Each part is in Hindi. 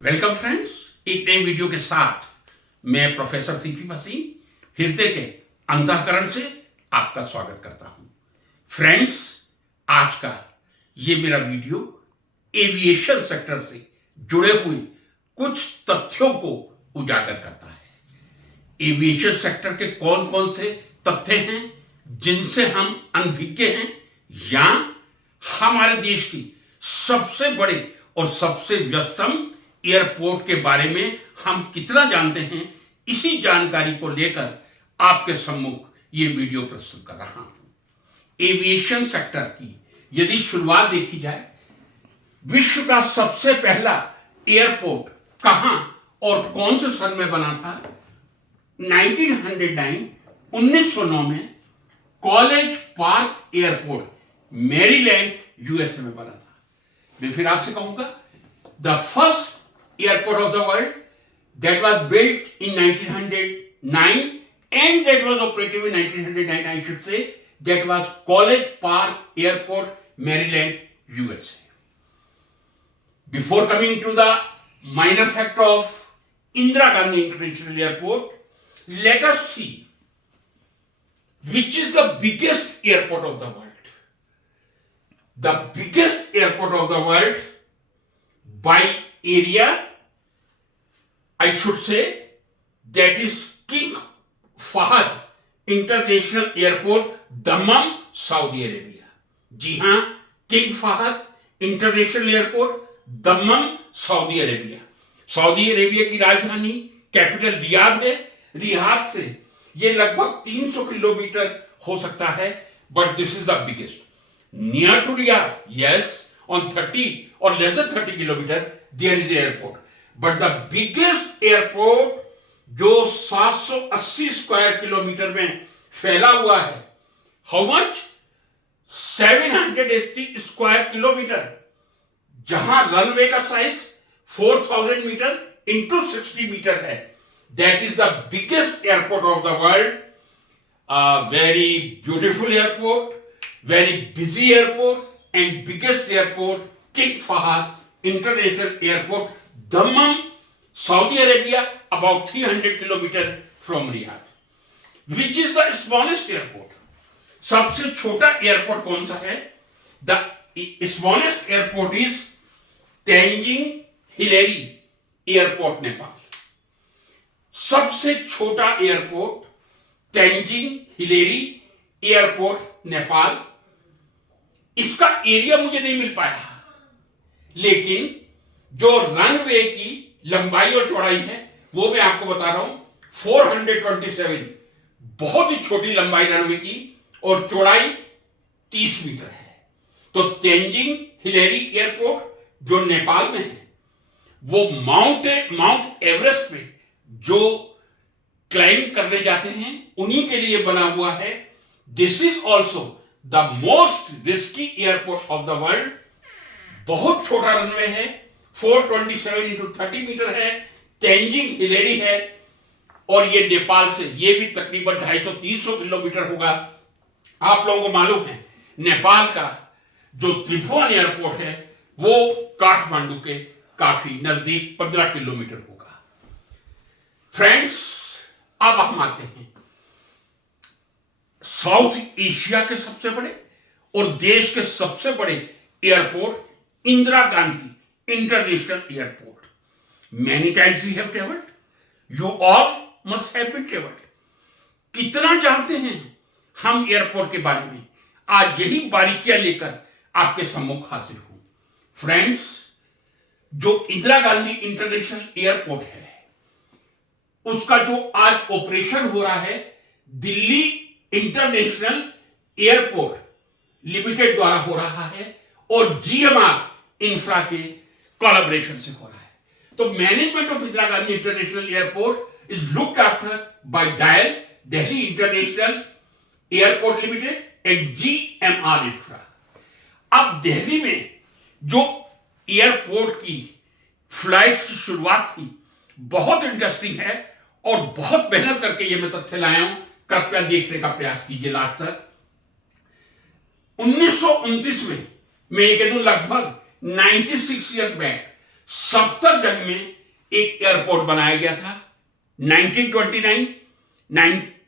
वेलकम फ्रेंड्स, एक नई वीडियो के साथ मैं प्रोफेसर सीपी मसीह हृदय के अंतःकरण से आपका स्वागत करता हूं। फ्रेंड्स, आज का ये मेरा वीडियो एविएशन सेक्टर से जुड़े हुए कुछ तथ्यों को उजागर करता है। एविएशन सेक्टर के कौन कौन से तथ्य हैं जिनसे हम अनभिज्ञ हैं या हमारे देश की सबसे बड़े और सबसे व्यस्तम एयरपोर्ट के बारे में हम कितना जानते हैं, इसी जानकारी को लेकर आपके सम्मुख ये वीडियो प्रस्तुत कर रहा हूं। एविएशन सेक्टर की यदि शुरुआत देखी जाए, विश्व का सबसे पहला एयरपोर्ट कहां और कौन से सन में बना था? 1909 में college park airport Maryland USA में बना था। मैं फिर आपसे कहूंगा, the first airport of the world that was built in 1909 and that was operative in 1909, I should say, that was College Park Airport, Maryland, USA. Before coming to the minor fact of Indira Gandhi International Airport, let us see which is the biggest airport of the world. The biggest airport of the world by area, I should say, that is King Fahd International Airport, Dammam, Saudi Arabia. जी हां, King Fahd international Airport, Dammam, Saudi Arabia. Saudi Arabia की राजधानी कैपिटल रियाद है। रियाद से ये लगभग 300 किलोमीटर हो सकता है, but this is the biggest. Near to Riyadh, yes, on 30 or less than 30 kilometer there is airport, but the biggest airport जो 780 स्क्वायर किलोमीटर में फैला हुआ है, how much? 780 स्क्वायर किलोमीटर, जहां रनवे का साइज 4000 मीटर इंटू 60 मीटर है। That is the biggest airport of the world. Very beautiful airport, very busy airport and biggest airport, King Fahd International Airport, Dammam, Saudi Arabia, about 300 kilometers from Riyadh. Which is the smallest airport? सबसे छोटा एयरपोर्ट कौन सा है? The smallest airport is Tenzing Hillary Airport, Nepal. सबसे छोटा airport Tenzing Hillary airport, Nepal. इसका एरिया मुझे नहीं मिल पाया, लेकिन जो रनवे की लंबाई और चौड़ाई है वो मैं आपको बता रहा हूं, 427, बहुत ही छोटी लंबाई रनवे की, और चौड़ाई 30 मीटर है। तो तेंजिंग हिलेरी एयरपोर्ट जो नेपाल में है, वो माउंट एवरेस्ट पे जो क्लाइंब करने जाते हैं उन्हीं के लिए बना हुआ है। This is also the most risky airport of the world. बहुत छोटा रनवे है, 427 इंटू 30 मीटर है, तेंजिंग हिलेरी है, और ये नेपाल से ये भी तकरीबन 250-300 किलोमीटर होगा। आप लोगों को मालूम है, नेपाल का जो त्रिभुवन एयरपोर्ट है वो काठमांडू के काफी नजदीक 15 किलोमीटर होगा। फ्रेंड्स, अब हम आते हैं साउथ एशिया के सबसे बड़े और देश के सबसे बड़े airport, Indira Gandhi international airport. Many times we have travelled, you all must have been travelled. कितना जानते हैं हम एयरपोर्ट के बारे में? आज यही बारीकियां लेकर आपके सम्मुख हाजिर हूं। फ्रेंड्स, जो इंदिरा गांधी इंटरनेशनल एयरपोर्ट है, उसका जो आज ऑपरेशन हो रहा है, दिल्ली इंटरनेशनल एयरपोर्ट लिमिटेड द्वारा हो रहा है और जीएमआर इंफ्रा के कोलैबोरेशन से हो रहा है। तो management of Indira Gandhi international airport is looked after bye dial, Delhi international airport limited and GMR infra. अब दिल्ली में जो एयरपोर्ट की फ्लाइट्स की शुरुआत थी, बहुत इंटरेस्टिंग है और बहुत मेहनत करके ये मैं तथ्य लाया हूं। कृपया देखने का प्रयास कीजिए लास्ट तक। 1929 में मैं ये कह दूं, लगभग 96 ईयर बैक सफ्तर जंग में एक एयरपोर्ट बनाया गया था 1929,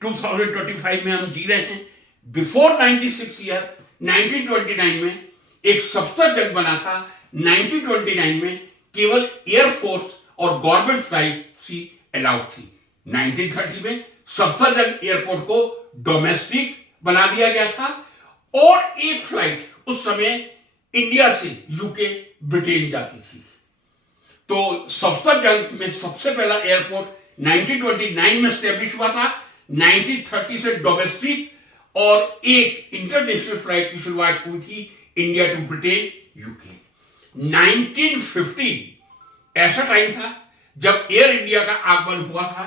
2025 में हम जी रहे हैं। बिफोर 96 ईयर 1929 में एक सफ्तर जंग बना था। 1929 में केवल एयरफोर्स और गवर्नमेंट फ्लाइट सी अलाउड थी। 1930 में सफ्दरजंग एयरपोर्ट को डोमेस्टिक बना दिया गया था और एक फ्लाइट उस समय इंडिया से यूके ब्रिटेन जाती थी। तो सफ्दरजंग में सबसे पहला एयरपोर्ट 1929 में स्टैब्लिश हुआ था। 1930 से डोमेस्टिक और एक इंटरनेशनल फ्लाइट की शुरुआत हुई थी इंडिया टू ब्रिटेन यूके। 1950 ऐसा टाइम था जब एयर इंडिया का आगमन हुआ था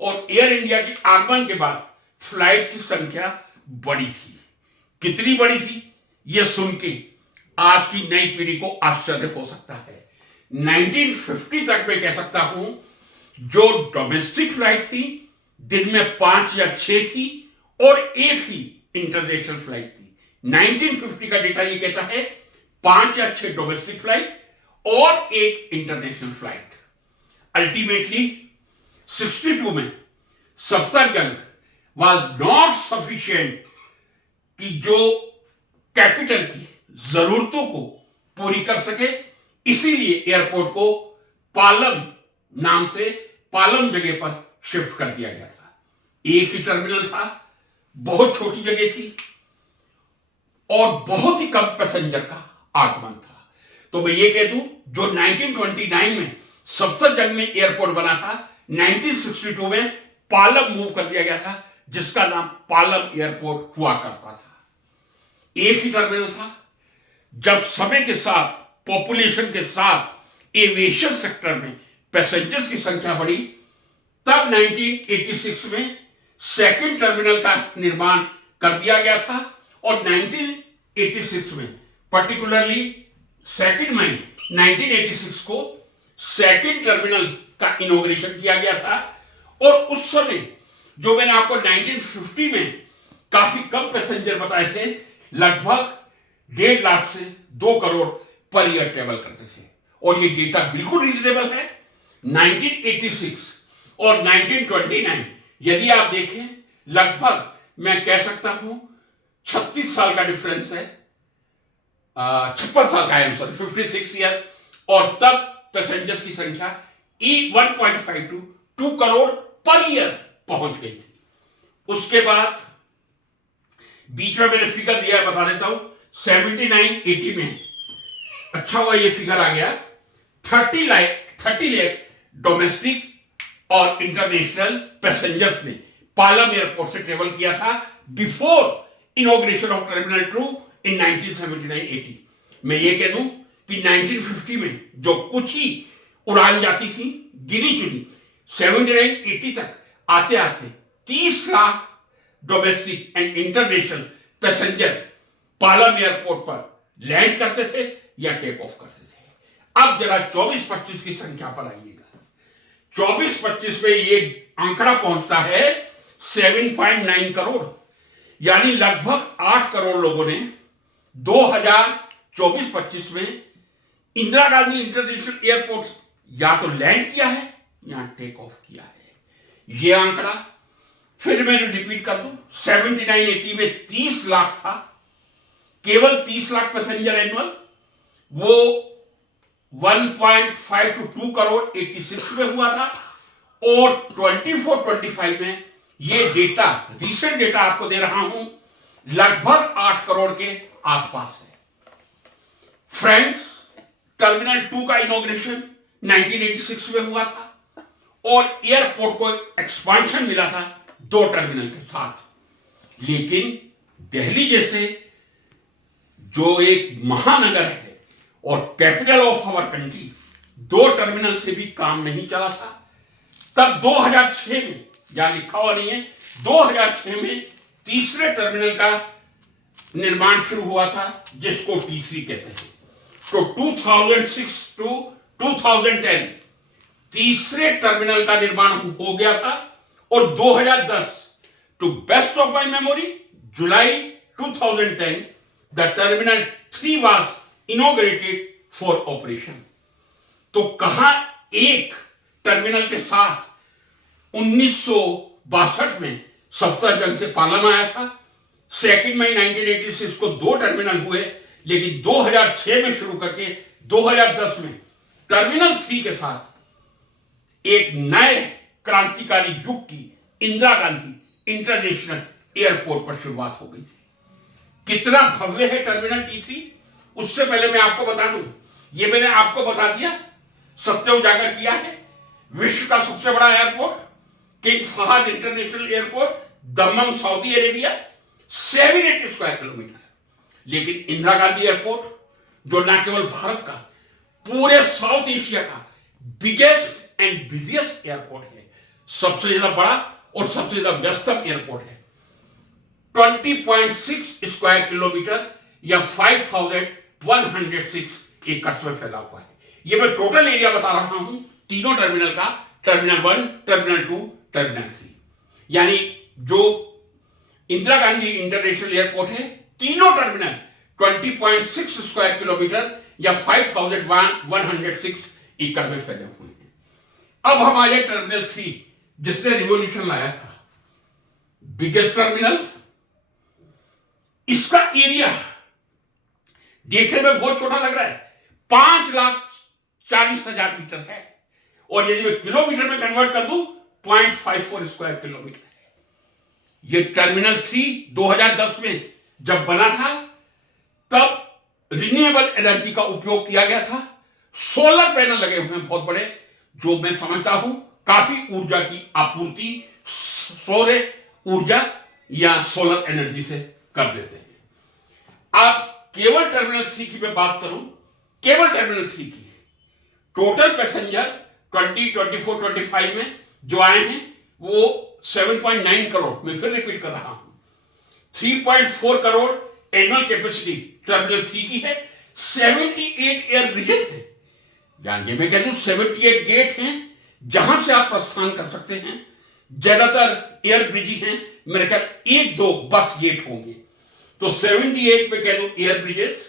और एयर इंडिया के आगमन के बाद फ्लाइट की संख्या बढ़ी थी। कितनी बड़ी थी यह सुन के आज की नई पीढ़ी को आश्चर्य हो सकता है। 1950 तक मैं कह सकता हूं जो डोमेस्टिक फ्लाइट थी दिन में 5 या 6 थी और एक ही इंटरनेशनल फ्लाइट थी। 1950 का डेटा ये कहता है 5 या 6 डोमेस्टिक फ्लाइट और एक इंटरनेशनल फ्लाइट। अल्टीमेटली 62 में सफ्दरजंग वाज नॉट सफिशिएंट कि जो कैपिटल की जरूरतों को पूरी कर सके, इसीलिए एयरपोर्ट को पालम नाम से पालम जगह पर शिफ्ट कर दिया गया था। एक ही टर्मिनल था, बहुत छोटी जगह थी और बहुत ही कम पैसेंजर का आगमन था। तो मैं ये कह दूं जो 1929 में सफ्दरजंग में एयरपोर्ट बना था, 1962 में पालम मूव कर दिया गया था जिसका नाम पालम एयरपोर्ट हुआ करता था। एक ही टर्मिनल था। जब समय के साथ पॉपुलेशन के साथ एविएशन सेक्टर में पैसेंजर्स की संख्या बढ़ी, तब 1986 में सेकंड टर्मिनल का निर्माण कर दिया गया था और 1986 में पर्टिकुलरली 2 मई 1986 को सेकंड टर्मिनल का इनॉग्रेशन किया गया था। और उस समय जो मैंने आपको 1950 में काफी कम पैसेंजर बताए थे, लगभग 1.5 लाख से 2 करोड़ पर ईयर ट्रेवल करते थे और ये डेटा बिल्कुल रीजनेबल है। 1986 और 1929 यदि आप देखें, लगभग मैं कह सकता हूं 36 साल का डिफरेंस है, 56 साल का है, 56 ईयर। और तब पैसेंजर्स की संख्या 1.5 to 2 करोड़ पर ईयर पहुंच गई थी। उसके बाद बीच में मैंने फिगर दिया है, बता देता हूं। 79-80 में अच्छा हुआ ये फिगर आ गया। 30 लाख डोमेस्टिक और इंटरनेशनल पैसेंजर्स ने पालम एयरपोर्ट से ट्रेवल किया था बिफोर इनॉग्रेशन ऑफ टर्मिनल 2 इन 1979-80। मैं ये कह दूं कि 1950 में जो कुछ ही उड़ान जाती थी गिनी चुनी, 79-80 तक आते आते 30 lakh domestic and international passenger Palam airport पर लैंड करते थे या टेक ऑफ करते थे। अब जरा 24-25 की संख्या पर आइएगा। 24-25 में ये आंकड़ा पहुंचता है 7.9 करोड़, यानी लगभग 8 करोड़ लोगों ने 2024-25 में इंदिरा गांधी इंटरनेशनल एयरपोर्ट या तो लैंड किया है या टेक ऑफ किया है। यह आंकड़ा फिर मैं रिपीट कर दूं, 79-80 में 30 लाख था, केवल 30 लाख पैसेंजर एनुअल। वो 1.5 to 2 करोड़ 86 में हुआ था और 24-25 में ये डेटा, रिसेंट डेटा आपको दे रहा हूं, लगभग 8 करोड़ के आसपास है। फ्रेंड्स, टर्मिनल 2 का इनॉग्रेशन 1986 में हुआ था और एयरपोर्ट को एक्सपांशन मिला था 2 टर्मिनल के साथ। लेकिन दिल्ली जैसे जो एक महानगर है और capital of our country, 2 terminal से भी काम नहीं चला था। तब 2006 में, यहां लिखा हुआ नहीं है, 2006 में तीसरे टर्मिनल का निर्माण शुरू हुआ था जिसको T3 कहते हैं। तो 2006 to 2010 तीसरे टर्मिनल का निर्माण हो गया था और 2010 to best of my memory July 2010 the terminal 3 was inaugurated for operation. तो कहा एक टर्मिनल के साथ 1962 में सफदरजंग से पालम आया था। 2 मई 1986 को 2 टर्मिनल हुए, लेकिन 2006 में शुरू करके 2010 में टर्मिनल 3 के साथ एक नए क्रांतिकारी युग की इंदिरा गांधी इंटरनेशनल एयरपोर्ट पर शुरुआत हो गई थी। कितना भव्य है टर्मिनल T3। उससे पहले मैं आपको बता दूं, ये मैंने आपको बता दिया, सत्य उजागर किया है, विश्व का सबसे बड़ा airport king Fahd international airport, Dammam, Saudi Arabia, 780 square kilometre. लेकिन इंदिरा गांधी एयरपोर्ट, जो न केवल भारत का, पूरे साउथ एशिया का बिगेस्ट एंड बिजिएस्ट एयरपोर्ट है, सबसे ज्यादा बड़ा और सबसे ज्यादा व्यस्तम एयरपोर्ट है। 20.6 स्क्वायर किलोमीटर या 5,106 एकड़ में फैला हुआ है। यह मैं टोटल एरिया बता रहा हूं तीनों टर्मिनल का, टर्मिनल 1, टर्मिनल 2, टर्मिनल 3। यानी जो इंदिरा गांधी इंटरनेशनल एयरपोर्ट है, तीनों टर्मिनल 20.6 स्क्वायर किलोमीटर या 5,106 एकड़ में फैले हुए हैं। अब हम आए टर्मिनल 3, जिसने रिवॉल्यूशन लाया था। बिगेस्ट टर्मिनल, इसका एरिया देखने में बहुत छोटा लग रहा है, 5,40,000 मीटर है, और यदि मैं किलोमीटर में कन्वर्ट कर दूं 0.54 स्क्वायर किलोमीटर है। यह टर्मिनल 3 2010 में जब बना था, तब रिन्यूएबल एनर्जी का उपयोग किया गया था। सोलर पैनल लगे हुए हैं बहुत बड़े, जो मैं समझता हूं काफी ऊर्जा की आपूर्ति सौर ऊर्जा या सोलर एनर्जी से कर देते हैं। आप केवल टर्मिनल 3 की मैं बात करूं, केवल टर्मिनल 3 की टोटल पैसेंजर 2024-25 में जो आए हैं वो 7.9 करोड़, मैं फिर रिपीट कर रहा हूं, 3.4 करोड़ एनुअल कैपेसिटी टर्मिनल 3 की है। 78 एयर ब्रिजेस हैं, यानी मैं कह दूं 78 गेट हैं जहां से आप प्रस्थान कर सकते हैं। ज्यादातर एयर ब्रिज हैं, मेरे ख्याल 1-2 बस गेट होंगे, तो 78 में कह दो air bridges.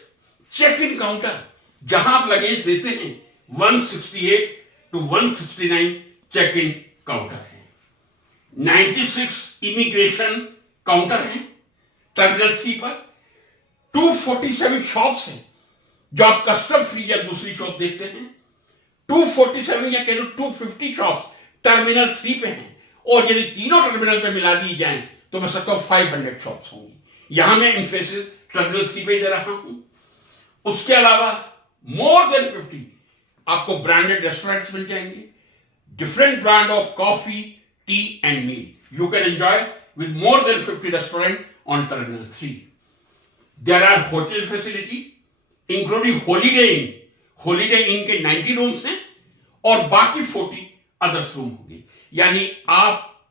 Check in counter, जहां आप लगेज देते हैं, 168 to 169 चेक इन काउंटर है। 96 इमिग्रेशन काउंटर हैं टर्मिनल 3 पर। 247 शॉप्स हैं, जो आप कस्टम फ्री या दूसरी शॉप देखते हैं। 247 या कह दो 250 शॉप्स टर्मिनल 3 पे हैं, और यदि तीनों टर्मिनल पे मिला दी जाएं तो मैं सकता हूं 500 शॉप्स होंगी। यहां मैं इंफेसिस टर्मिनल 3 पे ही दे रहा हूं। उसके अलावा मोर देन 50 आपको ब्रांडेड रेस्टोरेंट्स मिल जाएंगे। Different brand of coffee, tea and meal you can enjoy with more than 50 restaurant on terminal 3। There are hotel facility including Holiday Inn. Holiday Inn के 90 रूम्स हैं और बाकी 40 अदर्स रूम होंगे। यानी आप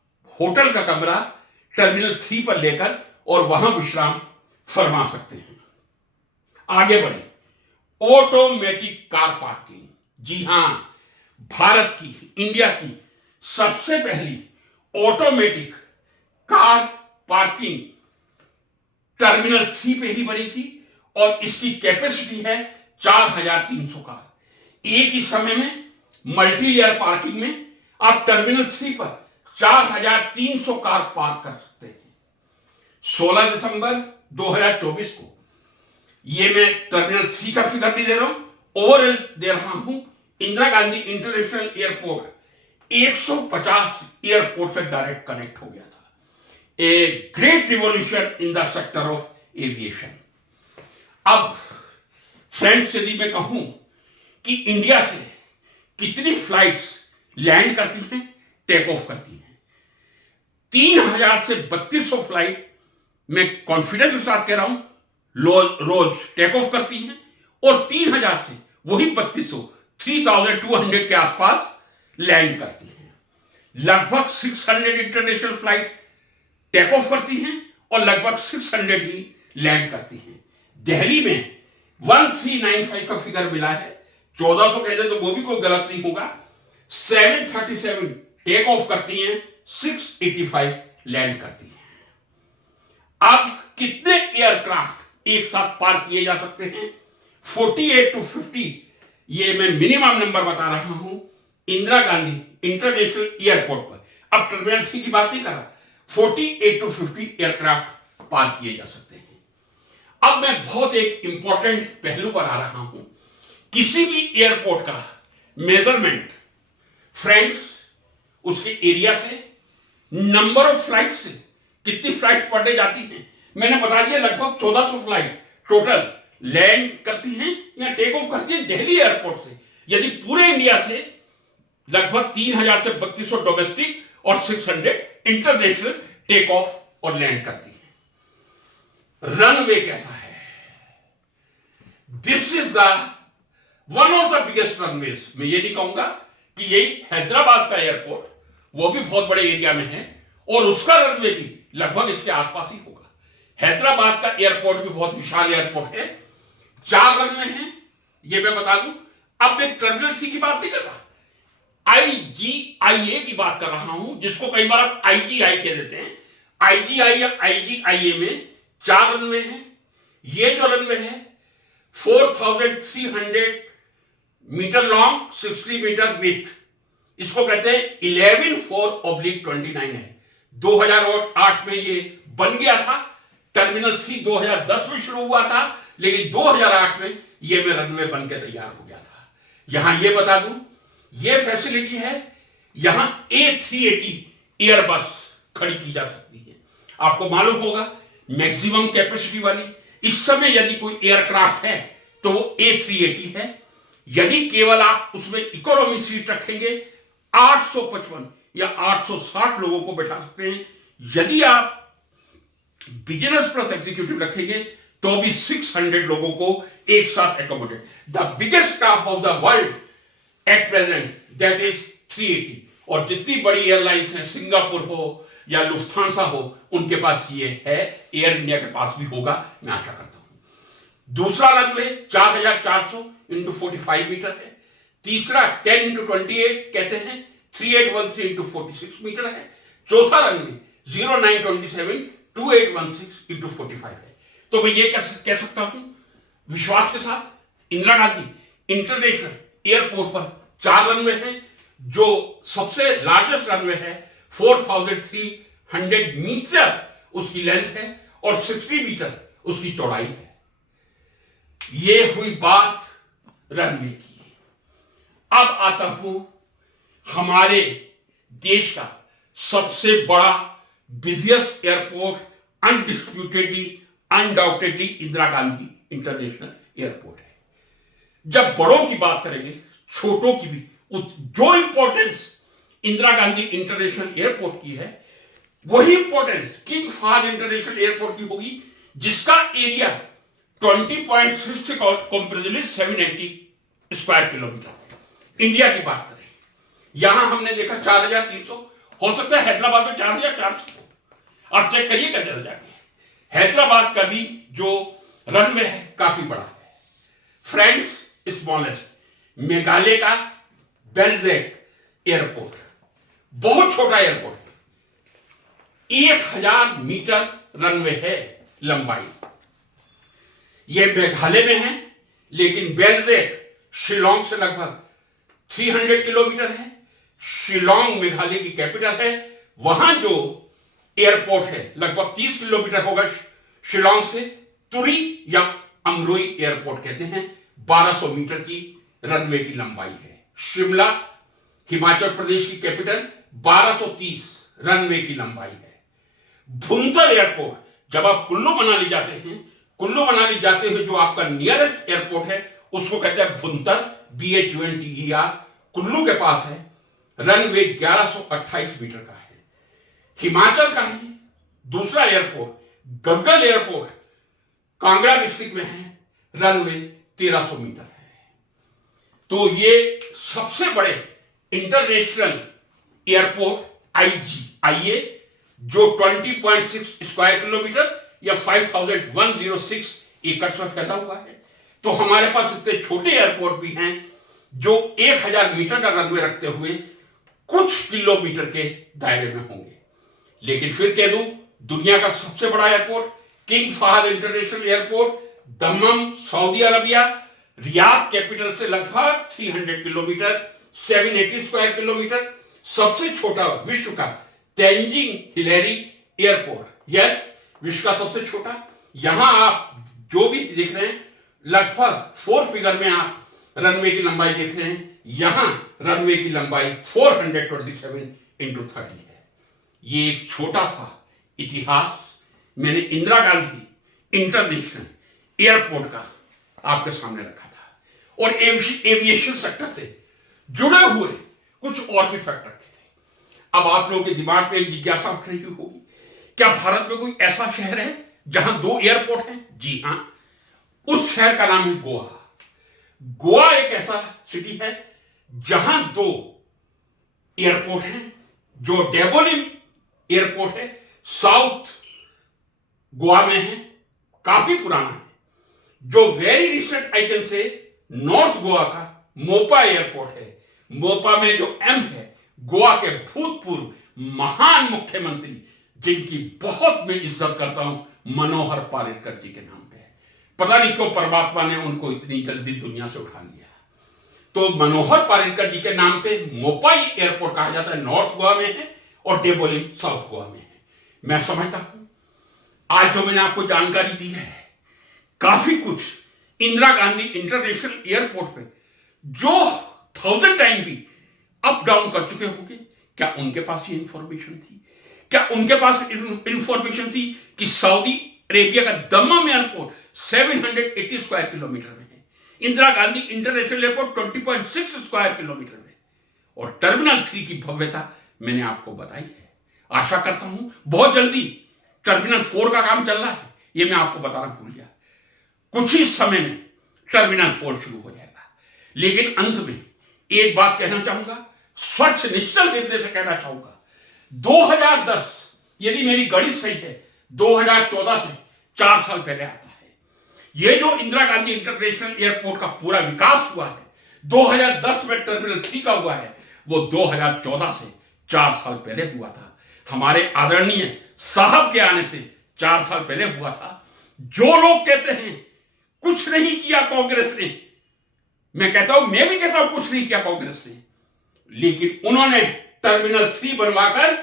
होटल का कमरा टर्मिनल 3 पर लेकर और वहां विश्राम फरमा सकते हैं। आगे बढ़े, ऑटोमेटिक कार पार्किंग। जी हां, भारत की, इंडिया की सबसे पहली ऑटोमेटिक कार पार्किंग टर्मिनल 3 पे ही बनी थी, और इसकी कैपेसिटी है 4,300 कार। एक ही समय में मल्टी लेयर पार्किंग में आप टर्मिनल 3 पर 4,300 कार पार्क कर सकते हैं। 16 दिसंबर 2024 को, ये मैं टर्मिनल 3 का फिगर नहीं दे रहा हूं, ओवरऑल दे रहा हूं, Indira Gandhi international airport 150 airport से डायरेक्ट कनेक्ट हो गया था। A great revolution in the sector of aviation. अब फ्रेंड्स, यदि मैं कहूं कि इंडिया से कितनी फ्लाइट्स लैंड करती हैं, टेक ऑफ करती हैं, 3,000 से 3,200 फ्लाइट मैं कॉन्फिडेंस के साथ कह रहा हूं रोज टेक ऑफ करती हैं, और 3,000 से वही 3,200 3,200 के आसपास लैंड करती हैं। लगभग 600 इंटरनेशनल फ्लाइट टेक ऑफ करती हैं और लगभग 600 ही लैंड करती हैं। दिल्ली में 1395 का फिगर मिला है, 1,400 कहते तो वो भी कोई गलत नहीं होगा। 737 टेक ऑफ करती हैं, 685 लैंड करती हैं। अब कितने एयरक्राफ्ट एक साथ पार्क किए जा सकते हैं? 48 to 50 ये मैं मिनिमम नंबर बता रहा हूं इंदिरा गांधी इंटरनेशनल एयरपोर्ट पर, अब टर्मिनल 3 की बात नहीं कर रहा, 48 to 50 एयरक्राफ्ट पार्क किए जा सकते हैं। अब मैं बहुत एक इंपॉर्टेंट पहलू पर आ रहा हूं। किसी भी एयरपोर्ट का मेजरमेंट फ्रेंड्स उसके एरिया से, नंबर ऑफ फ्लाइट से, कितनी फ्लाइट पर डे जाती हैं, मैंने बता दिया लगभग 1400 फ्लाइट टोटल लैंड करती हैं या टेक ऑफ करती हैं दिल्ली एयरपोर्ट से। यदि पूरे इंडिया से लगभग 3000 से 3200 डोमेस्टिक और 600 इंटरनेशनल टेक ऑफ और लैंड करती हैं। रनवे कैसा है? This is the one of the biggest runways. मैं ये नहीं कहूंगा कि यही हैदराबाद का एयरपोर्ट, वो भी बहुत बड़े एरिया में है और उसका रनवे भी लगभग इसके आसपास ही होगा। हैदराबाद का एयरपोर्ट भी बहुत विशाल एयरपोर्ट है, 4 रनवे हैं, ये मैं बता दूं। अब मैं टर्मिनल 3 की बात नहीं कर रहा, IGIA की बात कर रहा हूं, जिसको कई बार आप IGI कह देते हैं। IGI या IGIA में 4 रनवे हैं। ये जो रनवे है 4300 मीटर लॉन्ग, 60 मीटर विथ, इसको कहते हैं 11/4/29 है। 2008 में ये बन गया था। टर्मिनल 3 2010 में शुरू हुआ था, लेकिन 2008 में ये में रनवे बन के तैयार हो गया था। यहां ये बता दूं, ये फैसिलिटी है, यहां A380 एयरबस खड़ी की जा सकती है। आपको मालूम होगा मैक्सिमम कैपेसिटी वाली इस समय यदि कोई एयरक्राफ्ट है तो वो A380 है। यदि केवल आप उसमें इकोनॉमी सीट रखेंगे 855 या 860 लोगों को बैठा सकते हैं। यदि आप बिजनेस प्लस एग्जीक्यूटिव रखेंगे तो भी 600 लोगों को एक साथ accommodate. The biggest staff of the world at present that is 380। और जितनी बड़ी एयरलाइंस हैं, सिंगापुर हो या लुफ्थांसा हो, उनके पास ये है, एयर इंडिया के पास भी होगा, मैं आशा करता हूं। दूसरा रनवे 4400 इंटू 45 मीटर है। तीसरा 10 इंटू 28 कहते हैं 3813 इंटू 46 मीटर है। चौथा रनवे 0927 2816 इंटू 45 है। तो मैं ये कह सकता हूं विश्वास के साथ इंदिरा गांधी इंटरनेशनल एयरपोर्ट पर 4 रनवे हैं। जो सबसे लार्जेस्ट रनवे है 4300 मीटर उसकी लेंथ है और 60 मीटर उसकी चौड़ाई है। ये हुई बात रनवे की। अब आता हूं हमारे देश का सबसे बड़ा busiest airport, undisputedly undoubtedly Indira Gandhi international Airport है। जब बड़ों की बात करेंगे, छोटों की भी, जो importance Indira Gandhi international airport की है, वही importance king Fahd international airport की होगी, जिसका area 20.6 comparatively 780 square kilometre. India की बात करें, यहां हमने देखा 4300, हो सकता है हैदराबाद में 4400 हो। आप चेक करिएगा जरा जाके, हैदराबाद का भी जो रनवे है काफी बड़ा है। फ्रेंड्स, स्मॉलेस्ट मेघालय का बेल्जेक एयरपोर्ट, बहुत छोटा एयरपोर्ट है, 1000 मीटर रनवे है लंबाई। यह मेघालय में है, लेकिन बेल्जेक शिलोंग से लगभग 300 किलोमीटर है। शिलोंग मेघालय की कैपिटल है। वहां जो एयरपोर्ट है लगभग 30 किलोमीटर होगा शिलोंग से। तुरी या अमरोई एयरपोर्ट कहते हैं, 1200 मीटर की रनवे की लंबाई है। शिमला हिमाचल प्रदेश की कैपिटल, 1230 रनवे की लंबाई है। भुंतर एयरपोर्ट, जब आप कुल्लू मनाली जाते हैं, कुल्लू मनाली जाते हुए जो आपका नियरेस्ट एयरपोर्ट है उसको कहते हैं भुंतर, BHUNTER, कुल्लू के पास है। रनवे 1128 मीटर का है। हिमाचल का ही दूसरा airport Gaggal airport Kangra district में है, रनवे 1300 मीटर है। तो ये सबसे बड़े इंटरनेशनल एयरपोर्ट IGIA जो 20.6 स्क्वायर किलोमीटर या 5106 एकड़ में फैला हुआ है। तो हमारे पास इतने छोटे एयरपोर्ट भी हैं जो 1000 मीटर का रनवे रखते हुए कुछ किलोमीटर के दायरे में होंगे। लेकिन फिर कह दूं, दुनिया का सबसे बड़ा airport king Fahd international airport, Dammam, Saudi Arabia, Riyadh capital से लगभग 300 किलोमीटर, 780 स्क्वायर किलोमीटर। सबसे छोटा विश्व का तेंजिंग हिलेरी एयरपोर्ट, यस, विश्व का सबसे छोटा। यहां आप जो भी देख रहे हैं लगभग 4 फिगर में आप रनवे की लंबाई देख रहे हैं। यहां रनवे की लंबाई 427x30 है। ये एक छोटा सा इतिहास मैंने इंदिरा गांधी इंटरनेशनल एयरपोर्ट का आपके सामने रखा था। और एविएशन सेक्टर से जुड़े हुए कुछ और भी फैक्ट रखे थे। अब आप लोगों के दिमाग में एक जिज्ञासा उठ रही होगी, क्या भारत में कोई ऐसा शहर है जहां 2 एयरपोर्ट हैं? जी हां, उस शहर का नाम है गोवा। गोवा एक ऐसा सिटी है जहां 2 एयरपोर्ट हैं। जो डेबोलिम एयरपोर्ट है साउथ गोवा में है, काफी पुराना है। जो very recent I can say north Goa का मोपा एयरपोर्ट है। मोपा में जो एम है गोवा के भूतपूर्व महान मुख्यमंत्री, जिनकी बहुत मैं इज्जत करता हूं, मनोहर पार्रिकर जी के नाम पे है। पता नहीं क्यों परमात्मा ने उनको इतनी जल्दी दुनिया से उठा लिया। तो मनोहर पार्रिकर जी के नाम पे मोपाई एयरपोर्ट कहा जाता है, नॉर्थ गोवा में है, और डेबोलिम साउथ गोवा में है। मैं समझता हूं आज जो मैंने आपको जानकारी दी है, काफी कुछ इंदिरा गांधी इंटरनेशनल एयरपोर्ट पे जो 1000 टाइम भी अप डाउन कर चुके होंगे, क्या उनके पास ये इंफॉर्मेशन थी? क्या उनके पास इंफॉर्मेशन थी कि सऊदी अरेबिया का दम्माम एयरपोर्ट 780 स्क्वायर किलोमीटर में है, Indira Gandhi international airport 20.6 square kilometre में, और टर्मिनल 3 की भव्यता मैंने आपको बताई है। आशा करता हूं बहुत जल्दी टर्मिनल 4 का काम चल रहा है, ये मैं आपको बताना भूल गया। कुछ ही समय में टर्मिनल 4 शुरू हो जाएगा। लेकिन अंत में एक बात कहना चाहूंगा, स्वच्छ निश्चल हृदय से कहना चाहूंगा, 2010 यदि मेरी गणित सही है 2014 से 4 साल पहले आता है। यह जो इंदिरा गांधी इंटरनेशनल एयरपोर्ट का पूरा विकास हुआ है 2010 में टर्मिनल 3 का हुआ है, वो 2014 से 4 साल पहले हुआ था। हमारे आदरणीय साहब के आने से 4 साल पहले हुआ था। जो लोग कहते हैं कुछ नहीं किया कांग्रेस ने, मैं कहता हूं, मैं भी कहता हूं कुछ नहीं किया कांग्रेस ने, लेकिन उन्होंने टर्मिनल 3 बनवाकर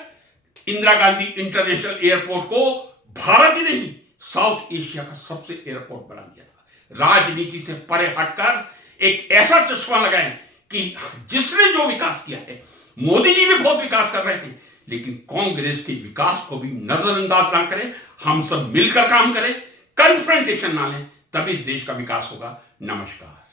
इंदिरा गांधी इंटरनेशनल एयरपोर्ट को भारत ही नहीं साउथ एशिया का सबसे एयरपोर्ट बना दिया था। राजनीति से परे हटकर एक ऐसा चश्मा लगाएं कि जिसने जो विकास किया है, मोदी जी भी बहुत विकास कर रहे हैं, लेकिन कांग्रेस के विकास को भी नजरअंदाज ना करें। हम सब मिलकर काम करें, कन्फ्रंटेशन ना लें, तभी इस देश का विकास होगा। नमस्कार।